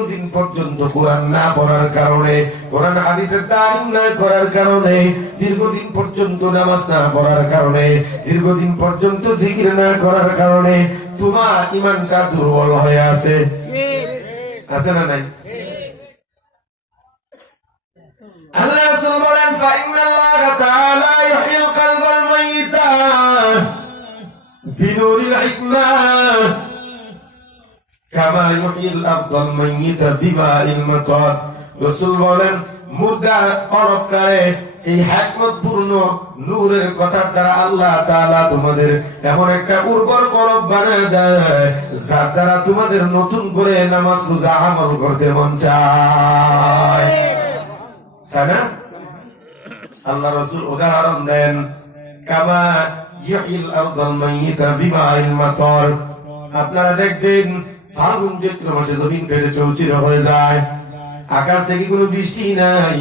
দীর্ঘদিন পর্যন্ত কোরআন না পড়ার কারণে, কোরআন হাদিসের তালিম না করার কারণে, দীর্ঘদিন পর্যন্ত নামাজ না পড়ার কারণে, দীর্ঘদিন পর্যন্ত জিকির না করার কারণে তোমার ঈমানটা দুর্বল হয়ে আছে। আছে না নাই? আল্লাহ রাসূল বলেন, ফাইন্নাল্লাহ তাআলা ইউহিল কলবাল মাইতা বিনুরিল হিকমাহ কামা ইউহিল আরদাল মাইতা বিমাইল মাতার। রাসূল বলেন, মুর্দা কলবটারে এই হিকমতপূর্ণ নূরের কথার দ্বারা আল্লাহ তাআলা তোমাদের এমন একটা উর্বর কলব বানায় দেয়, যার দ্বারা তোমাদের নতুন করে নামাজ রোজা আমল করতে মন চায়। তাই না? আল্লাহ রাসূল উদাহরণ দেন, কামা ইউহিল আরদাল মাইতা বিমাইল মাতার। আপনারা দেখবেন ফাল্গুন চৈত্র মাসে জমিন ফেটে চৌচির হয়ে যায়, আকাশ থেকে কোনো বৃষ্টি নাই,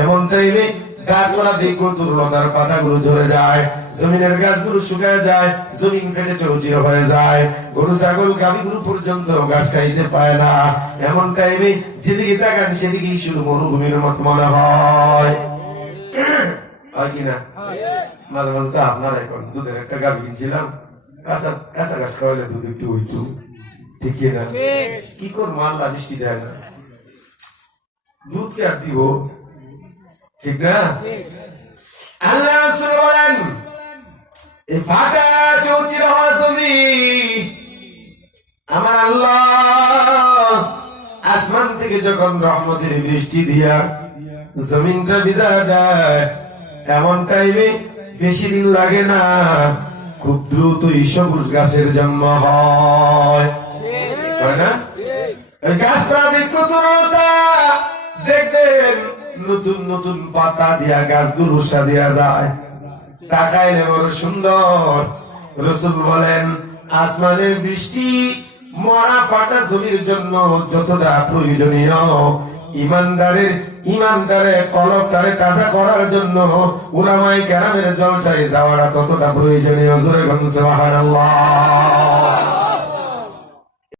এমন টাইমে গাছপালা দেখো দুর্লতার পাতাগুলো ঝরে যায়, জমিনের গাছগুলো শুকায় যায়, জমিন ফেটে চৌচির হয়ে যায়, গরু ছাগল গাভীগুলো পর্যন্ত ঘাস খাইতে পায় না। এমন টাইমে যেদিকে তাকান সেদিকেই শুধু মরুভূমির মতো মনে হয় কিনা? মাঝে মাঝে তো আপনার এখন দুধের একটা গাভী কিনছিলাম, কাঁচা কাঁচা ঘাস খাওয়াইলে দুধ একটু হইতো, ঠিক না? কি করবো, আল্লাহ বৃষ্টি দেয় না, দুধ কে আর দিব, ঠিক না? আল্লাহ রাসূল বলেন, এই ফাঁকা চৌচির হওয়া জমি আমার আল্লাহ আসমান থেকে যখন রহমতের বৃষ্টি দিয়া জমিনটা ভিজা দেয়, এমন টাইমে বেশি দিন লাগে না, খুব দ্রুতই সবুজ গাছের জন্ম হয়, তাই না? গাছপালা বৃক্ষ তরুণতা দেখবেন নতুন নতুন পাতা দিয়া গাছগুলো সাজিয়া যায়, তাকাইলে বড় সুন্দর। রাসূল বলেন, আসমানের বৃষ্টি মরা পাটা জমির জন্য যতটা প্রয়োজনীয়, ইমানদারের কলবটারে তাজা করার জন্য উলামায়ে কেরামের জলসায় যাওয়াটা ততটা প্রয়োজনীয়। জোরে বলুন সুবহানাল্লাহ।